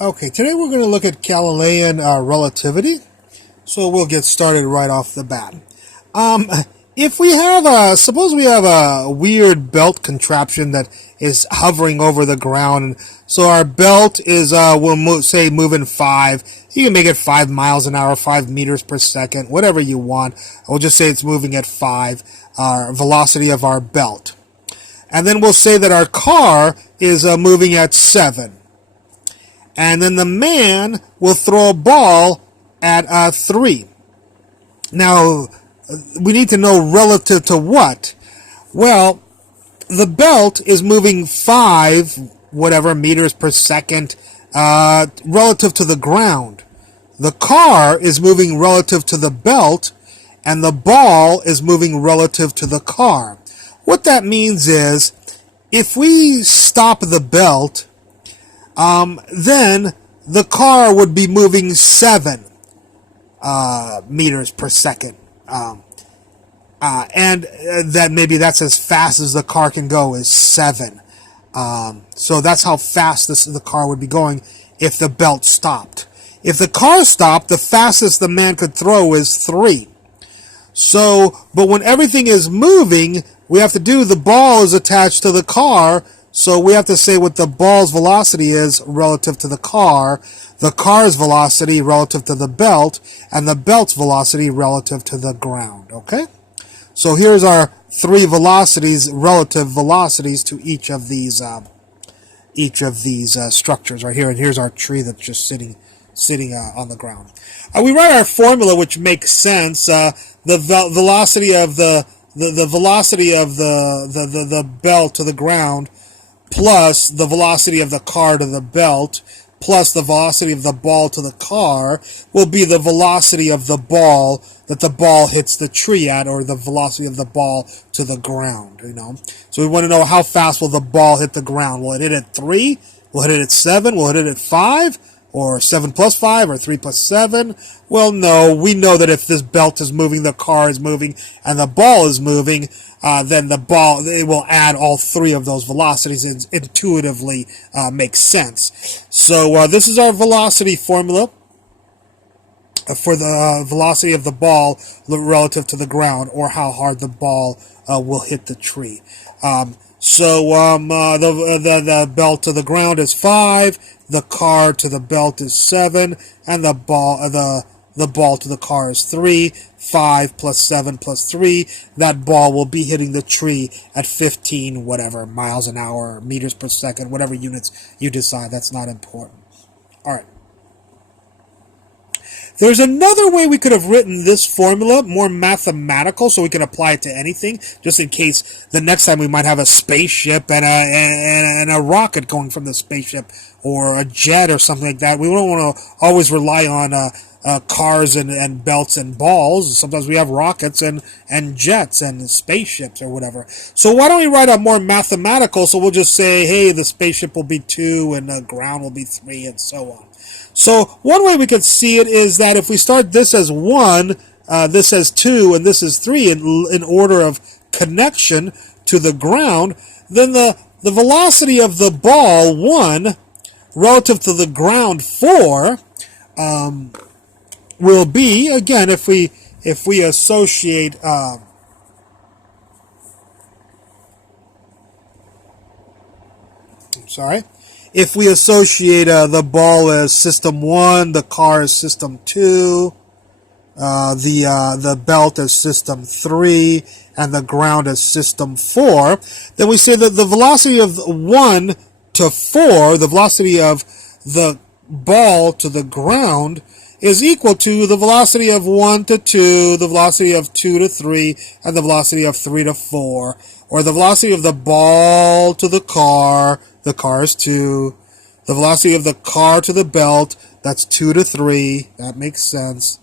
Okay, today we're going to look at Galilean relativity. So we'll get started right off the bat. If we have suppose we have a weird belt contraption that is hovering over the ground, and so our belt is we'll say moving 5. You can make it 5 miles an hour, 5 meters per second, whatever you want. We'll just say it's moving at 5, velocity of our belt, and then we'll say that our car is moving at 7. And then the man will throw a ball at 3. Now, we need to know relative to what? Well, the belt is moving 5, whatever, meters per second, relative to the ground. The car is moving relative to the belt, and the ball is moving relative to the car. What that means is, if we stop the belt, then the car would be moving 7 meters per second. And that maybe that's as fast as the car can go, is 7. So that's how fast the car would be going if the belt stopped. If the car stopped, the fastest the man could throw is 3. So, but when everything is moving, we have to do, the ball is attached to the car, so we have to say what the ball's velocity is relative to the car's velocity relative to the belt, and the belt's velocity relative to the ground, okay? So here's our 3 velocities, relative velocities to each of these structures right here, and here's our tree that's just sitting on the ground. We write our formula, which makes sense. The velocity of the velocity of the belt to the ground, plus the velocity of the car to the belt, plus the velocity of the ball to the car, will be the velocity of the ball that the ball hits the tree at, or the velocity of the ball to the ground, you know. So we want to know, how fast will the ball hit the ground? Will it hit at 3? Will it hit at 7? Will it hit at 5? Or 7 plus 5, or 3 plus 7? Well, no, we know that if this belt is moving, the car is moving, and the ball is moving, then the ball, it will add all 3 of those velocities. It intuitively makes sense. So this is our velocity formula for the velocity of the ball relative to the ground, or how hard the ball will hit the tree. The belt to the ground is 5, the car to the belt is 7, and the ball to the car is 3. 5 plus 7 plus 3, that ball will be hitting the tree at 15 whatever miles an hour, meters per second, whatever units you decide. That's not important. All right. There's another way we could have written this formula, more mathematical, so we can apply it to anything, just in case the next time we might have a spaceship and a rocket going from the spaceship, or a jet or something like that. We don't want to always rely on cars and belts and balls. Sometimes we have rockets and jets and spaceships or whatever. So why don't we write a more mathematical, so we'll just say, hey, the spaceship will be 2 and the ground will be 3 and so on. So one way we could see it is that if we start this as 1, this as 2, and this is 3 in order of connection to the ground, then the velocity of the ball, 1, relative to the ground, 4, will be, again, if we associate if we associate the ball as system 1, the car as system 2, the belt as system 3, and the ground as system 4, then we say that the velocity of 1 to 4, the velocity of the ball to the ground, is equal to the velocity of 1 to 2, the velocity of 2 to 3, and the velocity of 3 to 4, or the velocity of the ball to the car is 2, the velocity of the car to the belt, that's 2 to 3, that makes sense,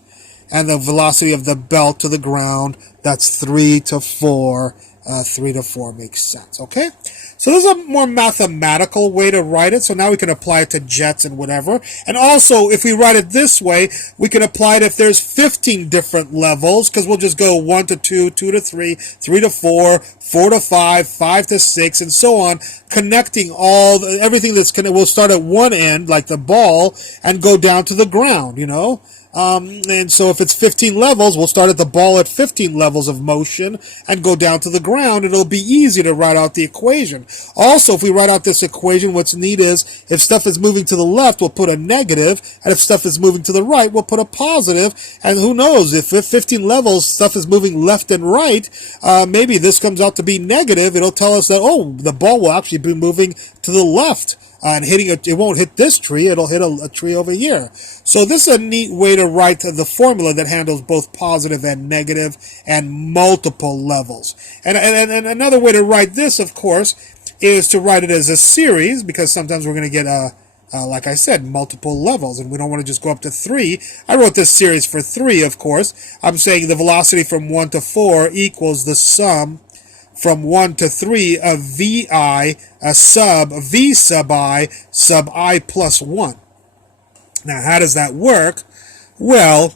and the velocity of the belt to the ground, that's 3 to 4, 3 to 4 makes sense, okay? So So this is a more mathematical way to write it. So now we can apply it to jets and whatever. And also, if we write it this way, we can apply it if there's 15 different levels, because we'll just go 1 to 2, 2 to 3, 3 to 4, 4 to 5, 5 to 6, and so on, connecting everything that's connected. We'll start at one end, like the ball, and go down to the ground, you know. And so if it's 15 levels, we'll start at the ball at 15 levels of motion and go down to the ground. It'll be easy to write out the equation. Also, if we write out this equation, what's neat is if stuff is moving to the left, we'll put a negative, and if stuff is moving to the right, we'll put a positive. And who knows, if 15 levels, stuff is moving left and right, maybe this comes out to be negative. It'll tell us that, oh, the ball will actually be moving to the left. And it won't hit this tree, it'll hit a tree over here. So this is a neat way to write the formula that handles both positive and negative and multiple levels. And another way to write this, of course, is to write it as a series, because sometimes we're going to get, like I said, multiple levels, and we don't want to just go up to 3. I wrote this series for 3, of course. I'm saying the velocity from 1 to 4 equals the sum from 1 to 3 of VI sub V sub I plus 1. Now, how does that work? Well,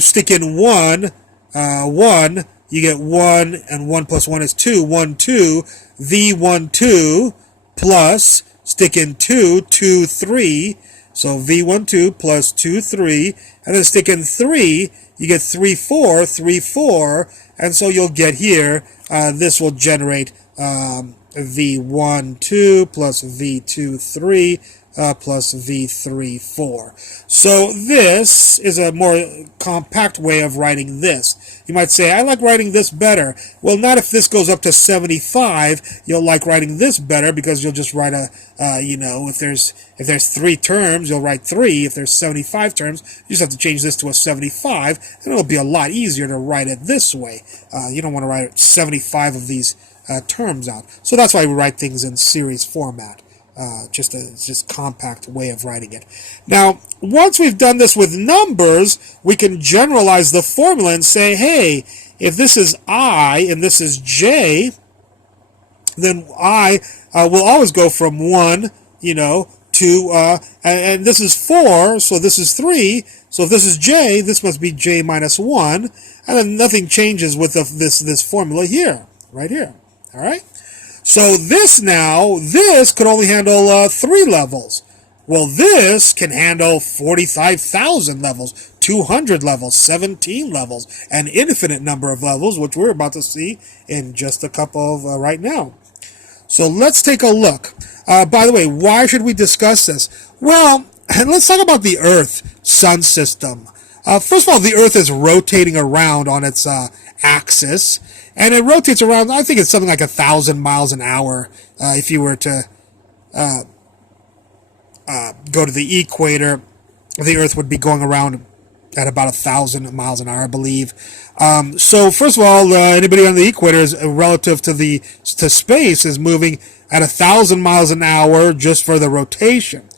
stick in 1, 1, you get 1, and 1 plus 1 is 2, 1, 2, V1, 2, plus, stick in 2, 2, 3, so V1, 2 plus 2, 3, and then stick in 3, you get 3, 4, 3, 4, and so you'll get here, this will generate V1, 2 plus V2, 3 plus V3, 4. So this is a more compact way of writing this. You might say, I like writing this better. Well, not if this goes up to 75. You'll like writing this better because you'll just write if there's 3 terms, you'll write 3. If there's 75 terms, you just have to change this to a 75, and it'll be a lot easier to write it this way. You don't want to write 75 of these terms out. So that's why we write things in series format. Just compact way of writing it. Now, once we've done this with numbers, we can generalize the formula and say, hey, if this is I and this is J, then I will always go from 1, to, and this is 4, so this is 3, so if this is J, this must be J minus 1, and then nothing changes with this formula here, right here, all right? So this could only handle 3 levels. Well, this can handle 45,000 levels, 200 levels, 17 levels, an infinite number of levels, which we're about to see in just a couple of right now. So let's take a look. By the way, why should we discuss this? Well, let's talk about the Earth Sun system. First of all, the Earth is rotating around on its axis, and it rotates around, I think it's something like 1,000 miles an hour. If you were to go to the equator, the Earth would be going around at about 1,000 miles an hour, I believe. So first of all, anybody on the equator is relative to space is moving at 1,000 miles an hour just for the rotation.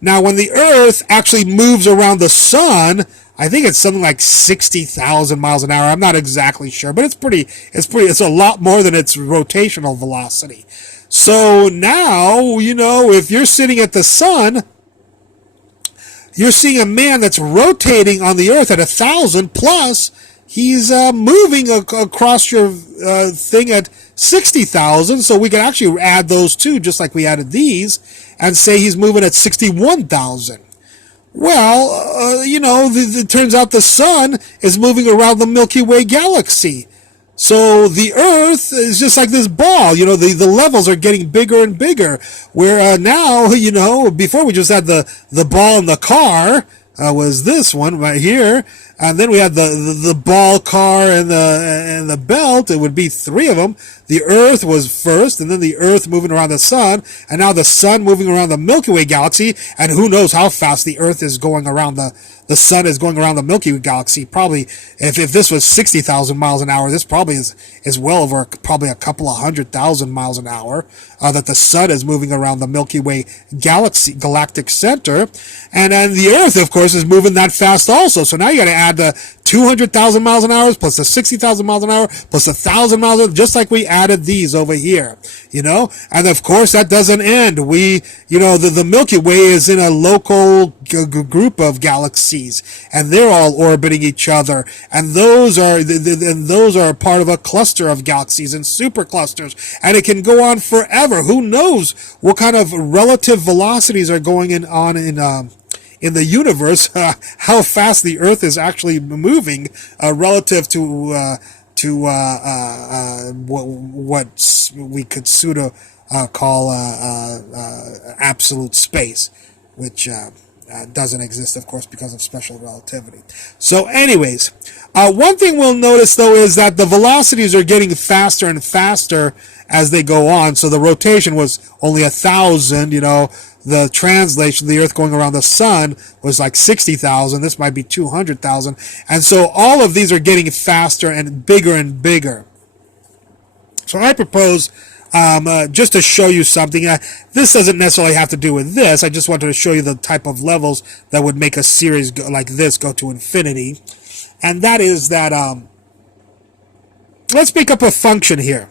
Now, when the Earth actually moves around the sun, I think it's something like 60,000 miles an hour. I'm not exactly sure, but it's a lot more than its rotational velocity. So now, if you're sitting at the sun, you're seeing a man that's rotating on the Earth at 1,000 plus. He's moving across your thing at 60,000. So we can actually add those two, just like we added these, and say he's moving at 61,000. Well, it turns out the sun is moving around the Milky Way galaxy. So the Earth is just like this ball. The levels are getting bigger and bigger. Where now, before we just had the ball in the car, was this one right here. And then we had the ball, car, and the belt. It would be 3 of them. The Earth was first, and then the Earth moving around the sun, and now the sun moving around the Milky Way galaxy. And who knows how fast the Earth is going around the sun is going around the Milky Way galaxy. Probably, if this was 60,000 miles an hour, this probably is well over probably a couple of 100,000 miles an hour that the sun is moving around the Milky Way galactic center. And then the Earth, of course, is moving that fast also. So now you got to add the 200,000 miles an hour plus the 60,000 miles an hour plus 1,000 miles an hour, just like we added these over here, and of course that doesn't end. The Milky Way is in a local group of galaxies, and they're all orbiting each other, and those are part of a cluster of galaxies and superclusters, and it can go on forever. Who knows what kind of relative velocities are going on in the universe, how fast the Earth is actually moving relative to what we could pseudo call absolute space, which doesn't exist, of course, because of special relativity. So anyways, one thing we'll notice, though, is that the velocities are getting faster and faster as they go on. So the rotation was only 1,000, the translation, the Earth going around the Sun, was like 60,000. This might be 200,000. And so all of these are getting faster and bigger. So I propose, just to show you something, this doesn't necessarily have to do with this. I just wanted to show you the type of levels that would make a series like this go to infinity. And that is that, let's make up a function here.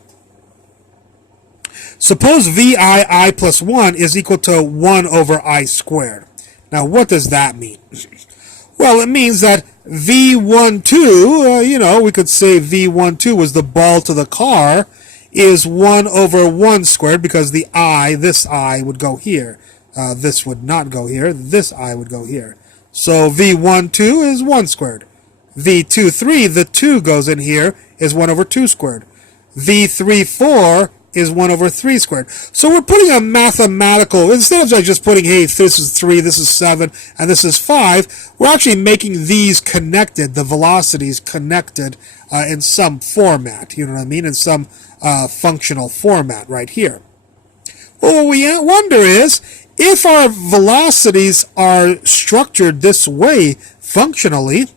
Suppose VI plus 1 is equal to 1 over I squared. Now, what does that mean? Well, it means that V12, we could say V12 was the ball to the car, is 1 over 1 squared, because the this I would go here. This would not go here. This I would go here. So V12 is 1 squared. V23, the 2 goes in here, is 1 over 2 squared. V34 is 1 over 3 squared. So we're putting a mathematical, instead of just putting, hey, this is 3, this is 7, and this is 5, we're actually making these connected, the velocities connected in some format, you know what I mean, in some functional format right here. Well, what we wonder is, if our velocities are structured this way functionally,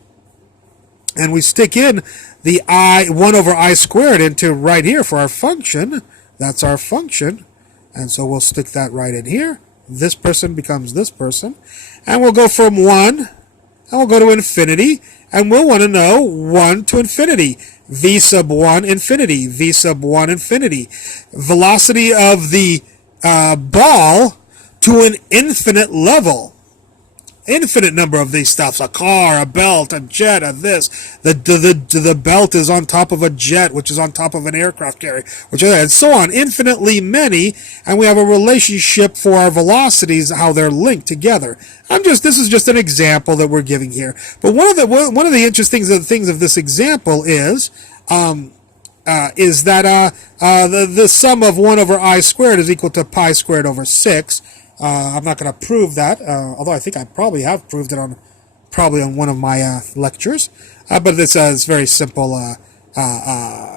and we stick in the 1 over I squared into right here for our function, that's our function, and so we'll stick that right in here. This person becomes this person, and we'll go from 1, and we'll go to infinity, and we'll want to know 1 to infinity. V sub 1 infinity, V sub 1 infinity. Velocity of the ball to an infinite level. Infinite number of these stuffs, a car, a belt, a jet, a this. The belt is on top of a jet, which is on top of an aircraft carrier, and so on. Infinitely many, and we have a relationship for our velocities, how they're linked together. This is just an example that we're giving here. But one of the interesting things of this example is that the sum of 1 over I squared is equal to pi squared over 6. I'm not going to prove that, although I think I probably have proved it on one of my lectures. But it's very simple. Well,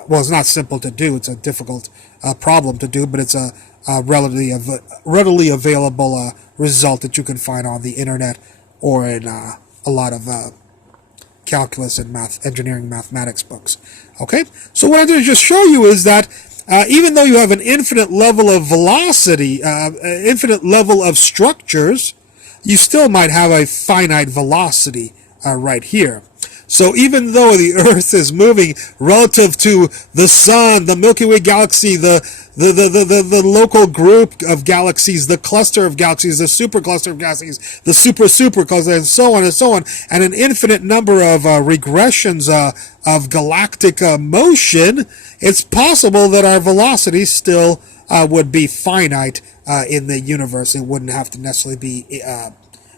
it's not simple to do. It's a difficult problem to do, but it's a readily available result that you can find on the internet or in a lot of calculus and engineering mathematics books. Okay, so what I'm going to just show you is that even though you have an infinite level of velocity, infinite level of structures, you still might have a finite velocity right here. So even though the Earth is moving relative to the Sun, the Milky Way galaxy, the local group of galaxies, the cluster of galaxies, the supercluster of galaxies, the supercluster, and so on, and an infinite number of regressions of galactic motion, it's possible that our velocity still would be finite in the universe. It wouldn't have to necessarily be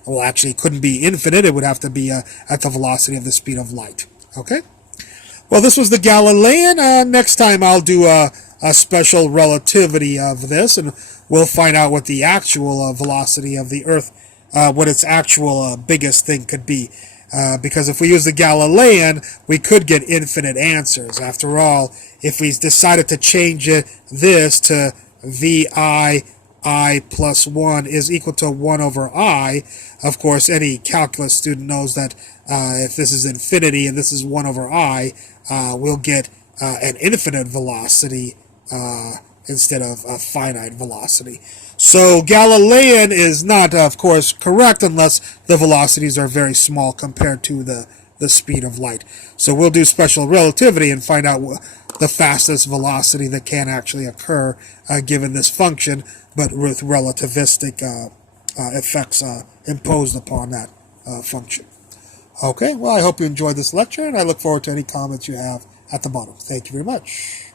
well, actually, it couldn't be infinite. It would have to be at the velocity of the speed of light. Okay? Well, this was the Galilean. Next time I'll do a special relativity of this, and we'll find out what the actual velocity of the Earth, what its actual biggest thing could be. Because if we use the Galilean, we could get infinite answers. After all, if we decided to change this to VI plus 1 is equal to 1 over I. Of course, any calculus student knows that if this is infinity and this is 1 over I, we'll get an infinite velocity instead of a finite velocity. So Galilean is not, of course, correct unless the velocities are very small compared to the the speed of light. So we'll do special relativity and find out the fastest velocity that can actually occur given this function, but with relativistic effects imposed upon that function. Okay, well, I hope you enjoyed this lecture, and I look forward to any comments you have at the bottom. Thank you very much.